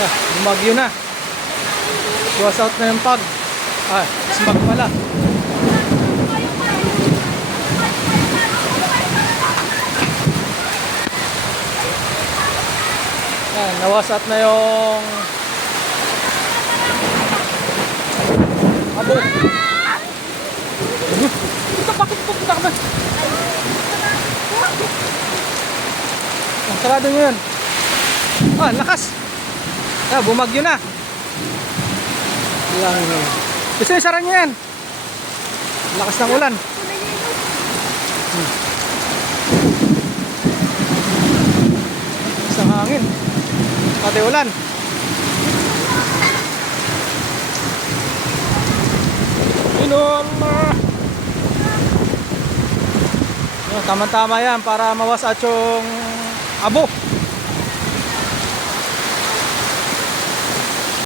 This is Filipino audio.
Ah, bumagyo na. Buwas out na yung pag. Ah, smag pala. Yan, nawasat na yung abo. Ito, bakit pupunta ka ba? Ang sarado nyo yun. Ah, lakas. Ah, bumagyo na. Lang. Gusto nyo sarang nyo yan. Lakas ng ulan. Isang hangin. Pati ulan. Inom! Oh, tama-tama yan para mawasat yung abo.